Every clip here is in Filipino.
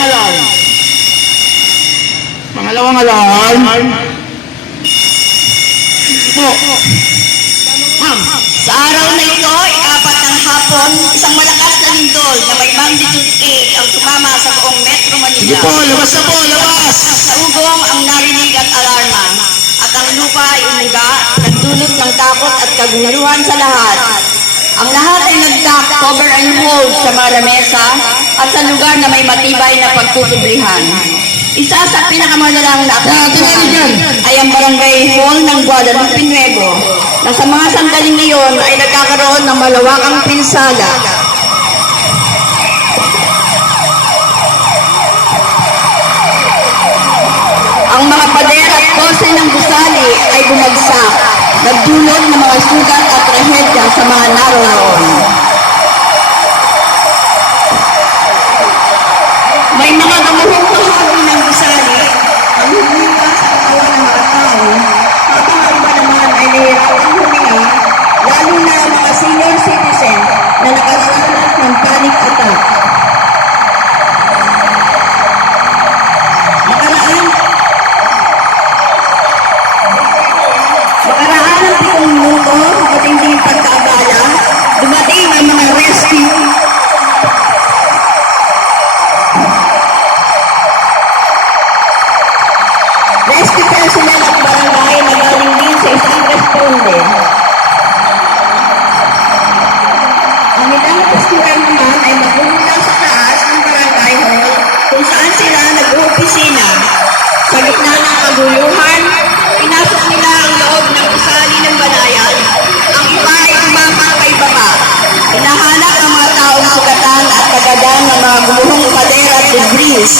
alarm. Pangalawang alarm. Po. Ma'am. Sa araw na ito, ikapat ng hapon, isang malakas na lindol na may magnitude 8 ang tumama sa buong Metro Sige Manila. po, labas na po, labas. Sa ugong ang narinig at alarma, at ang lupa ay umuga, nagdulot ng takot at kaguluhan sa lahat. Ang lahat ay nag-duck, cover and hold sa mga lamesa at sa lugar na may matibay na pagtutublihan. Isa sa pinakamalalang na ay ang barangay hall ng Guadalupe Nuevo na sa mga sandaling iyon ay nagkakaroon ng malawakang pinsala. Ang mga pader at pose ng gusali ay bumagsak, nagdulot ng mga sugat at trahedya sa mga naroon. May mga gamuhong bahagi ng gusali ang humita sa katawan ng mga tao, habang ang iba naman ay nahihirapang huminga, lalo na ang mga senior citizen na nakaranas ng panic attack. Makaraan ng 7 minuto, matinding pagkaabala, dumating ang mga rescue. Rescue personnel at barangay na galing din sa isang responde. Ang ilang rescuer naman ay magpupunta sa taas ng barangay hall kung saan sila nag-oopisina. Sa gitna ng kaguluhan, pinasok nila ang loob ng usali ng banayan. Ang iba ay tumama kay baba. Hinahanap ang mga taong sugatan at kagadang ng mga gumuhong pader at debris.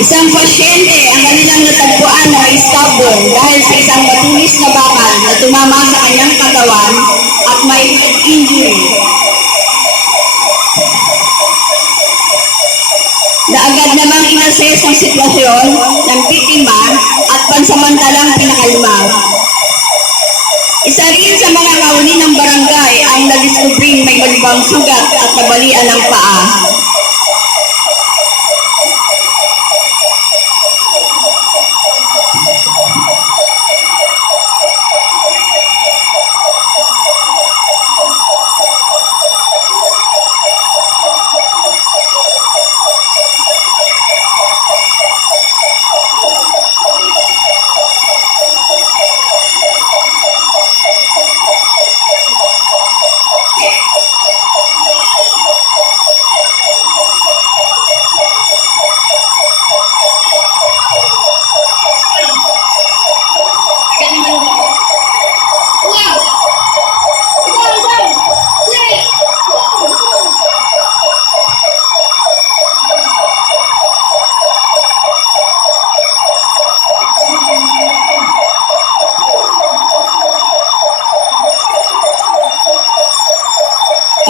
Isang pasyente ang kanilang natagpuan na may stubborn dahil sa isang matulis na bakal na tumama sa kanyang katawan at may injury. Naagad namang inassess ang sitwasyon ng biktima at pansamantalang pinakalma. Isa rin sa mga kauni ng barangay ang nadiskubring may malibang sugat at nabalian ng paa.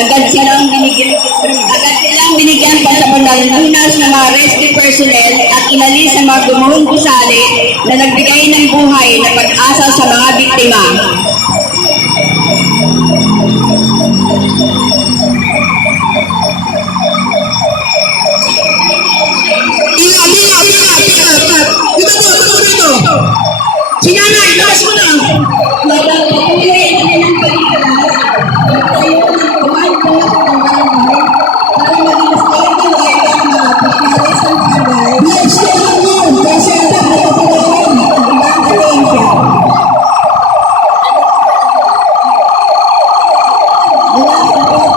Agad silang binigyan pa sa pagdalunas ng mga rescue personnel at inalis ang mga gumuhong gusali na nagbigay ng buhay na pag-asa sa mga biktima. Sinanay, labas mo na! Habang patuloy ang kanilang pagkakalas, nagtayo ng kumando ng barangay para maging stable ay ang mga pagkalis ng barangay. Yes, kaya yun! Kasi ang pagkakalas ng ibang alensya. Mula sa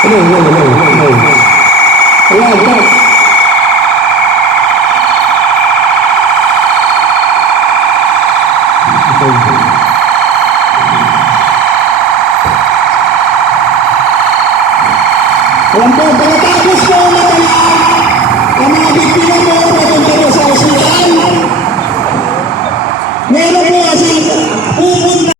Alam po, pagkatapos po matala ang mga biktima mo papunta po sa ospital. Meron po kasi pupunta